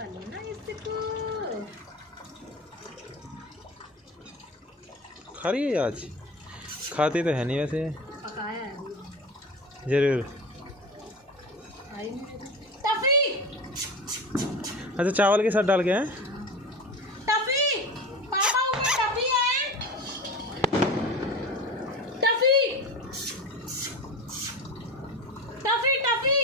खा लेना इसको। खा रही है आज? खाती तो है नहीं वैसे। पकाया है जरूर। टफी। अच्छा चावल के साथ डाल के हैं। टफी पापा ऊपर टफी है। Tuffy Tuffy Tuffy.